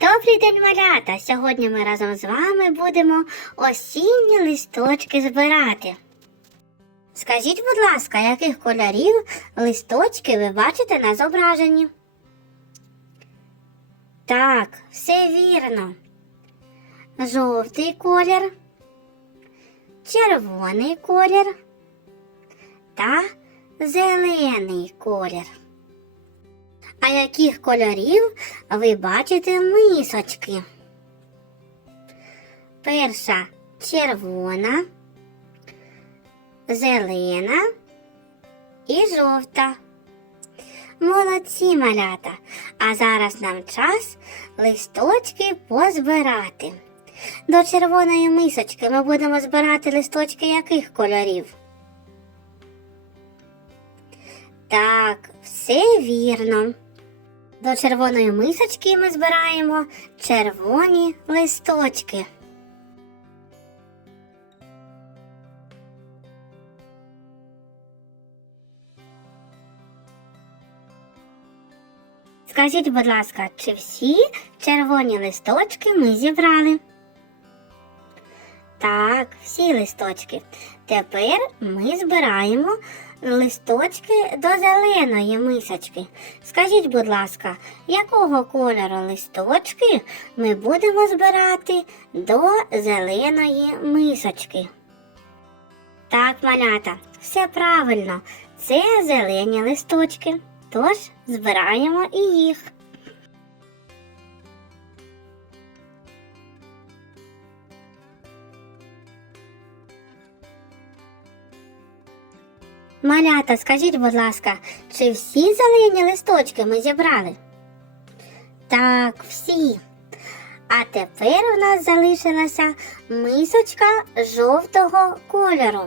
день, малята! Сьогодні ми разом з вами будемо осінні листочки збирати. Скажіть, будь ласка, яких кольорів листочки ви бачите на зображенні? Так, все вірно. Жовтий колір, червоний колір та зелений колір. А яких кольорів ви бачите мисочки? Перша червона, зелена і жовта. Молодці малята. А зараз нам час листочки позбирати. До червоної мисочки ми будемо збирати листочки яких кольорів? Так, все вірно. До червоної мисочки ми збираємо червоні листочки. Скажіть, будь ласка, чи всі червоні листочки ми зібрали? Так, всі листочки. Тепер ми збираємо листочки до зеленої мисочки. Скажіть, будь ласка, якого кольору листочки ми будемо збирати до зеленої мисочки? Так, малята, все правильно. Це зелені листочки. Тож збираємо і їх. Малята, скажіть, будь ласка, чи всі зелені листочки ми зібрали? Так, всі. А тепер у нас залишилася мисочка жовтого кольору.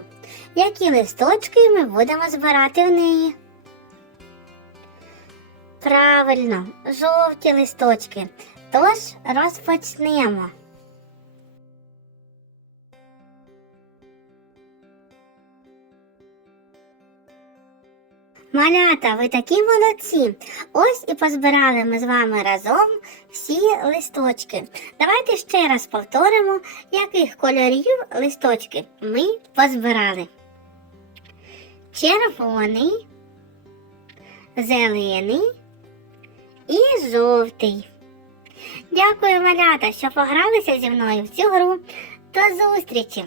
Які листочки ми будемо збирати в неї? Правильно, жовті листочки. Тож розпочнемо. Малята, ви такі молодці. Ось і позбирали ми з вами разом всі листочки. Давайте ще раз повторимо, яких кольорів листочки ми позбирали. Червоний, зелений і жовтий. Дякую, малята, що погралися зі мною в цю гру. До зустрічі!